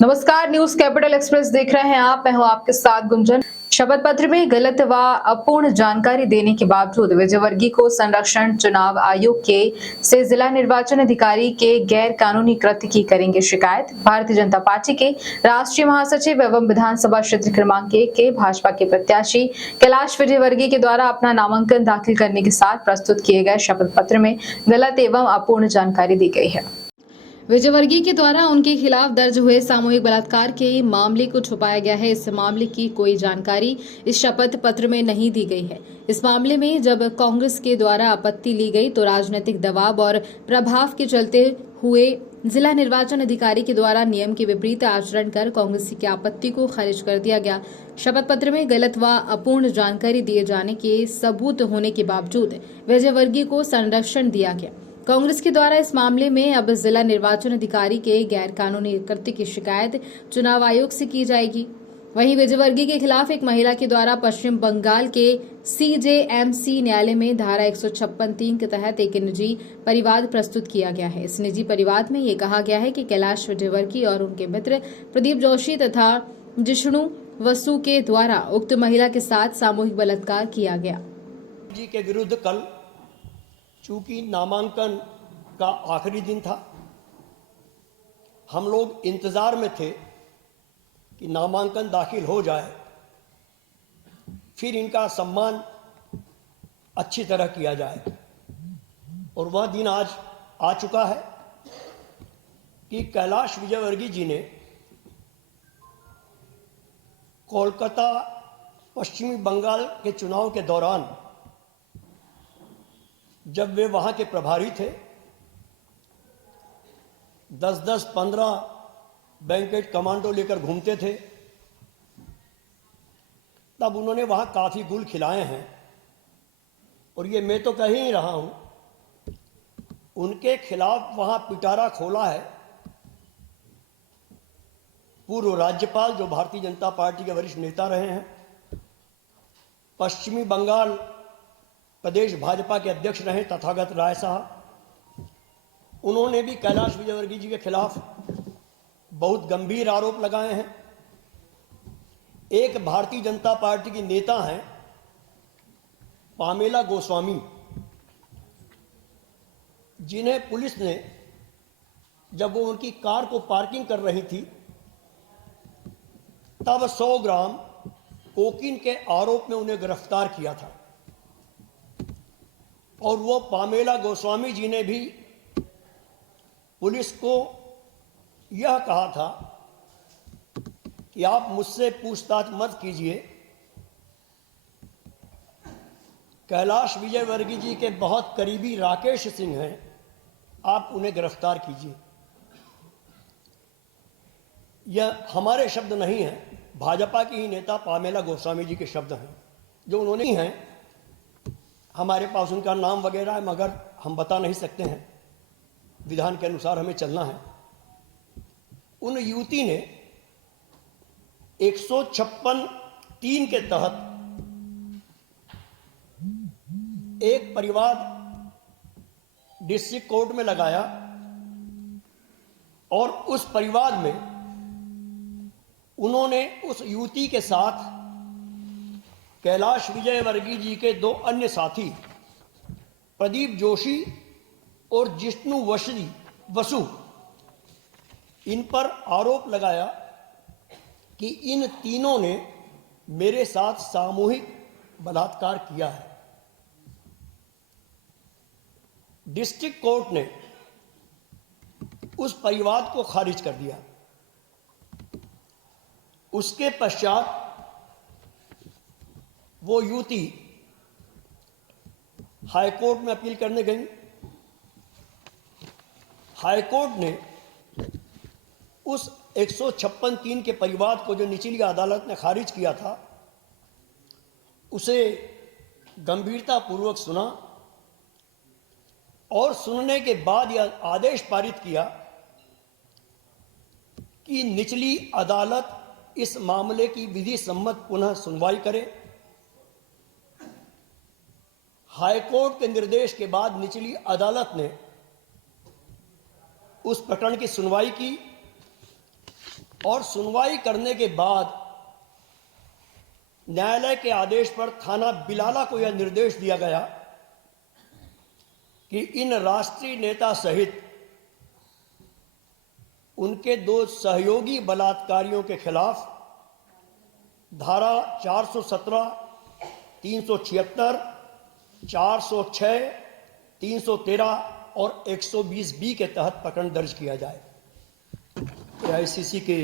नमस्कार, news capital express देख रहे हैं आप। मैं हूं आपके साथ गुंजन। शपथ पत्र में गलत व अपूर्ण जानकारी देने के बावजूद विजयवर्गीय को संरक्षण चुनाव आयोग के से जिला निर्वाचन अधिकारी के गैर कानूनी कृत्य की करेंगे शिकायत। भारतीय जनता पार्टी के राष्ट्रीय महासचिव एवं विधानसभा क्षेत्र क्रमांक 1 के भाजपा के प्रत्याशी कैलाश विजयवर्गीय के द्वारा अपना नामांकन दाखिल करने के साथ प्रस्तुत किए गए शपथ पत्र में गलत एवं अपूर्ण जानकारी दी गई है। विजयवर्गीय के द्वारा उनके खिलाफ दर्ज हुए सामूहिक बलात्कार के मामले को छुपाया गया है। इस मामले की कोई जानकारी इस शपथ पत्र में नहीं दी गई है। इस मामले में जब कांग्रेस के द्वारा आपत्ति ली गई तो राजनीतिक दबाव और प्रभाव के चलते हुए जिला निर्वाचन अधिकारी के द्वारा नियम के विपरीत आचरण कर कांग्रेस की आपत्ति को खारिज कर दिया गया। शपथ पत्र में गलत व अपूर्ण जानकारी दिए जाने के सबूत होने के बावजूद विजयवर्गीय को संरक्षण दिया गया। कांग्रेस के द्वारा इस मामले में अब जिला निर्वाचन अधिकारी के गैर कानूनी कृत्य की शिकायत चुनाव आयोग से की जाएगी। वहीं विजयवर्गीय के खिलाफ एक महिला के द्वारा पश्चिम बंगाल के CJMC न्यायालय में धारा 156(3) के तहत एक निजी परिवाद प्रस्तुत किया गया है। इस निजी परिवाद में ये कहा गया है कि कैलाश विजयवर्गीय और उनके मित्र प्रदीप जोशी तथा जिष्णु वसु के द्वारा उक्त महिला के साथ सामूहिक बलात्कार किया गया। जी के विरुद्ध कल चूंकि नामांकन का आखिरी दिन था, हम लोग इंतजार में थे कि नामांकन दाखिल हो जाए, फिर इनका सम्मान अच्छी तरह किया जाए। और वह दिन आज आ चुका है कि कैलाश विजयवर्गीय जी ने कोलकाता पश्चिमी बंगाल के चुनाव के दौरान जब वे वहां के प्रभारी थे, 10-10, 15 बैंकेट कमांडो लेकर घूमते थे, तब उन्होंने वहां काफी गुल खिलाए हैं। और ये मैं तो कह ही रहा हूं, उनके खिलाफ वहां पिटारा खोला है पूर्व राज्यपाल जो भारतीय जनता पार्टी के वरिष्ठ नेता रहे हैं, पश्चिमी बंगाल प्रदेश भाजपा के अध्यक्ष रहे तथागत राय साहब। उन्होंने भी कैलाश विजयवर्गीय जी के खिलाफ बहुत गंभीर आरोप लगाए हैं। एक भारतीय जनता पार्टी की नेता हैं पामेला गोस्वामी, जिन्हें पुलिस ने जब वो उनकी कार को पार्किंग कर रही थी तब 100 ग्राम कोकीन के आरोप में उन्हें गिरफ्तार किया था। और वो पामेला गोस्वामी जी ने भी पुलिस को यह कहा था कि आप मुझसे पूछताछ मत कीजिए, कैलाश विजयवर्गीय जी के बहुत करीबी राकेश सिंह हैं, आप उन्हें गिरफ्तार कीजिए। यह हमारे शब्द नहीं हैं, भाजपा की ही नेता पामेला गोस्वामी जी के शब्द हैं, जो उन्होंने ही हैं। हमारे पास उनका नाम वगैरह है, मगर हम बता नहीं सकते हैं, विधान के अनुसार हमें चलना है। उन युवती ने 156(3) के तहत एक परिवाद डिस्ट्रिक्ट कोर्ट में लगाया और उस परिवाद में उन्होंने उस युवती के साथ कैलाश विजयवर्गीय जी के 2 अन्य साथी प्रदीप जोशी और जिष्णु वसु, इन पर आरोप लगाया कि इन तीनों ने मेरे साथ सामूहिक बलात्कार किया है। डिस्ट्रिक्ट कोर्ट ने उस परिवाद को खारिज कर दिया। उसके पश्चात वो युवती हाईकोर्ट में अपील करने गई। हाईकोर्ट ने उस 156(3) के परिवाद को, जो निचली अदालत ने खारिज किया था, उसे गंभीरतापूर्वक सुना और सुनने के बाद यह आदेश पारित किया कि निचली अदालत इस मामले की विधि सम्मत पुनः सुनवाई करे। हाईकोर्ट के निर्देश के बाद निचली अदालत ने उस प्रकरण की सुनवाई की और सुनवाई करने के बाद न्यायालय के आदेश पर थाना बिलाला को यह निर्देश दिया गया कि इन राष्ट्रीय नेता सहित उनके 2 सहयोगी बलात्कारियों के खिलाफ धारा 417, 376, 406, 313 और 120B के तहत प्रकरण दर्ज किया जाए। एआईसीसी के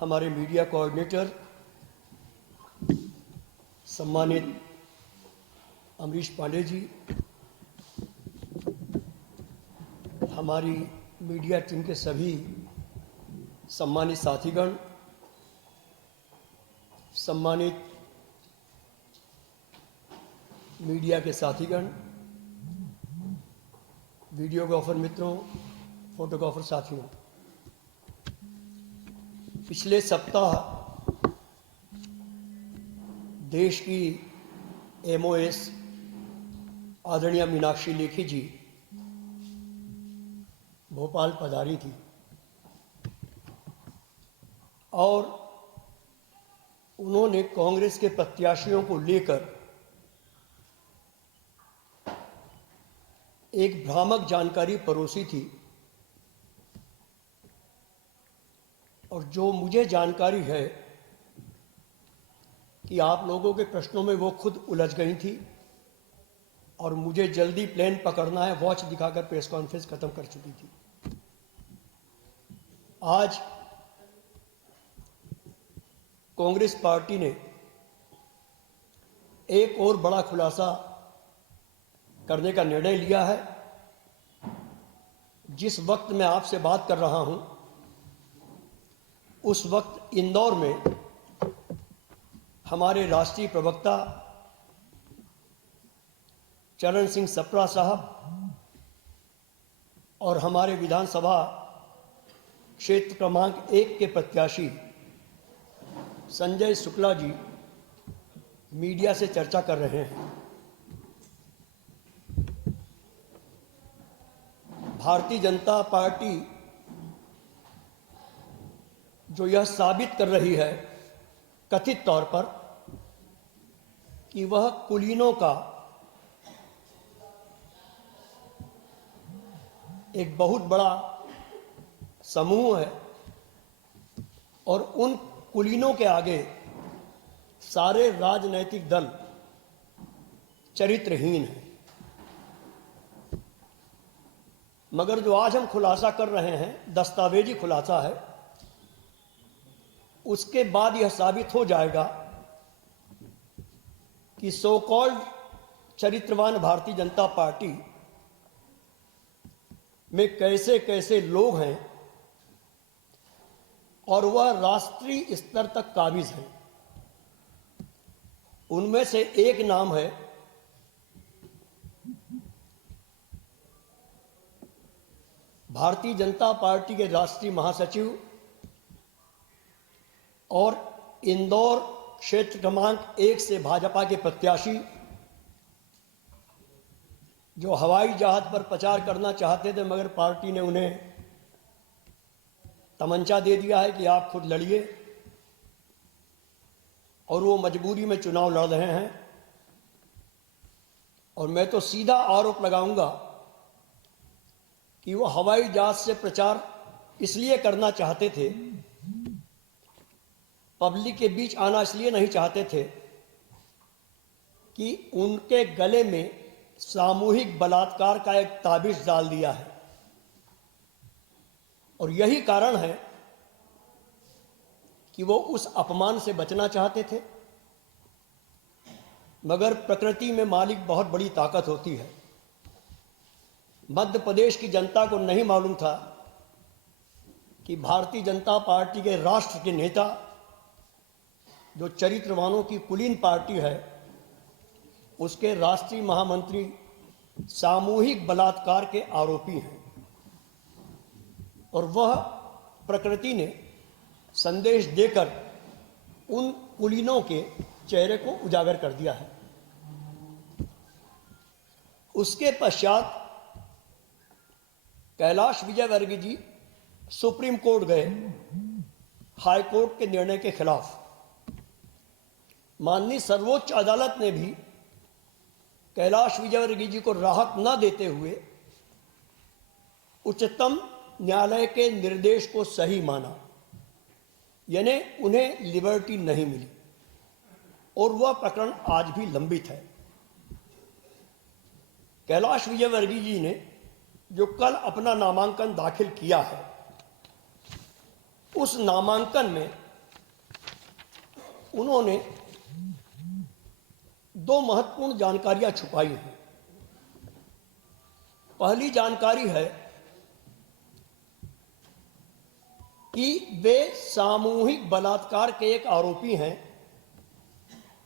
हमारे मीडिया कोऑर्डिनेटर सम्मानित अमरीश पांडे जी, हमारी मीडिया टीम के सभी सम्मानित साथीगण, सम्मानित मीडिया के साथीगण, वीडियोग्राफर मित्रों, फोटोग्राफर साथियों, पिछले सप्ताह देश की एमओएस आदरणीय मीनाक्षी लेखी जी भोपाल पधारी थी और उन्होंने कांग्रेस के प्रत्याशियों को लेकर एक भ्रामक जानकारी परोसी थी और जो मुझे जानकारी है कि आप लोगों के प्रश्नों में वो खुद उलझ गई थी और मुझे जल्दी प्लेन पकड़ना है, वॉच दिखाकर प्रेस कॉन्फ्रेंस खत्म कर चुकी थी। आज कांग्रेस पार्टी ने एक और बड़ा खुलासा करने का निर्णय लिया है। जिस वक्त मैं आपसे बात कर रहा हूं, उस वक्त इंदौर में हमारे राष्ट्रीय प्रवक्ता चरण सिंह सप्रा साहब और हमारे विधानसभा क्षेत्र क्रमांक 1 के प्रत्याशी संजय शुक्ला जी मीडिया से चर्चा कर रहे हैं। भारतीय जनता पार्टी जो यह साबित कर रही है कथित तौर पर कि वह कुलीनों का एक बहुत बड़ा समूह है और उन कुलीनों के आगे सारे राजनैतिक दल चरित्रहीन हैं। मगर जो आज हम खुलासा कर रहे हैं, दस्तावेजी खुलासा है, उसके बाद यह साबित हो जाएगा कि सो कॉल्ड चरित्रवान भारतीय जनता पार्टी में कैसे कैसे लोग हैं और वह राष्ट्रीय स्तर तक काबिज हैं। उनमें से एक नाम है भारतीय जनता पार्टी के राष्ट्रीय महासचिव और इंदौर क्षेत्र क्रमांक 1 से भाजपा के प्रत्याशी जो हवाई जहाज पर प्रचार करना चाहते थे, मगर पार्टी ने उन्हें तमंचा दे दिया है कि आप खुद लड़िए, और वो मजबूरी में चुनाव लड़ रहे हैं। और मैं तो सीधा आरोप लगाऊंगा कि वो हवाई जहाज से प्रचार इसलिए करना चाहते थे, पब्लिक के बीच आना इसलिए नहीं चाहते थे कि उनके गले में सामूहिक बलात्कार का एक ताबीज डाल दिया है। और यही कारण है कि वो उस अपमान से बचना चाहते थे। मगर प्रकृति में मालिक बहुत बड़ी ताकत होती है। मध्य प्रदेश की जनता को नहीं मालूम था कि भारतीय जनता पार्टी के राष्ट्र के नेता, जो चरित्रवानों की कुलीन पार्टी है, उसके राष्ट्रीय महामंत्री सामूहिक बलात्कार के आरोपी हैं। और वह प्रकृति ने संदेश देकर उन कुलीनों के चेहरे को उजागर कर दिया है। उसके पश्चात कैलाश विजयवर्गीय जी सुप्रीम कोर्ट गए हाई कोर्ट के निर्णय के खिलाफ। माननीय सर्वोच्च अदालत ने भी कैलाश विजयवर्गीय जी को राहत न देते हुए उच्चतम न्यायालय के निर्देश को सही माना, यानी उन्हें लिबर्टी नहीं मिली और वह प्रकरण आज भी लंबित है। कैलाश विजयवर्गीय जी ने जो कल अपना नामांकन दाखिल किया है, उस नामांकन में उन्होंने दो महत्वपूर्ण जानकारियां छुपाई हैं। पहली जानकारी है कि वे सामूहिक बलात्कार के एक आरोपी हैं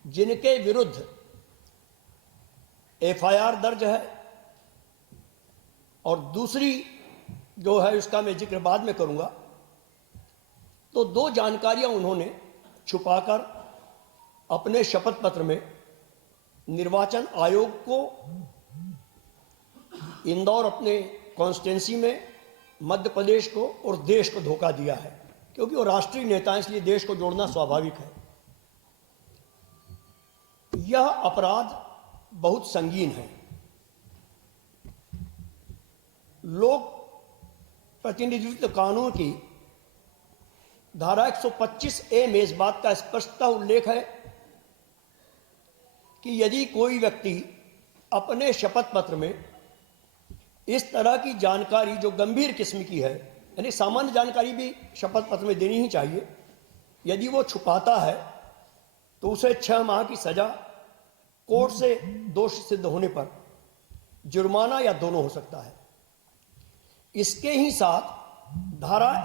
जिनके विरुद्ध एफआईआर दर्ज है, और दूसरी जो है उसका मैं जिक्र बाद में करूंगा। तो दो जानकारियां उन्होंने छुपाकर अपने शपथ पत्र में निर्वाचन आयोग को, इंदौर अपने कॉन्स्टिट्यूंसी में, मध्य प्रदेश को और देश को धोखा दिया है, क्योंकि वो राष्ट्रीय नेता हैं, इसलिए देश को जोड़ना स्वाभाविक है। यह अपराध बहुत संगीन है। लोक प्रतिनिधित्व कानून की धारा 125A में इस बात का स्पष्टता उल्लेख है कि यदि कोई व्यक्ति अपने शपथ पत्र में इस तरह की जानकारी जो गंभीर किस्म की है, यानी सामान्य जानकारी भी शपथ पत्र में देनी ही चाहिए, यदि वो छुपाता है तो उसे 6 माह की सजा, कोर्ट से दोष सिद्ध होने पर जुर्माना या दोनों हो सकता है। इसके ही साथ धारा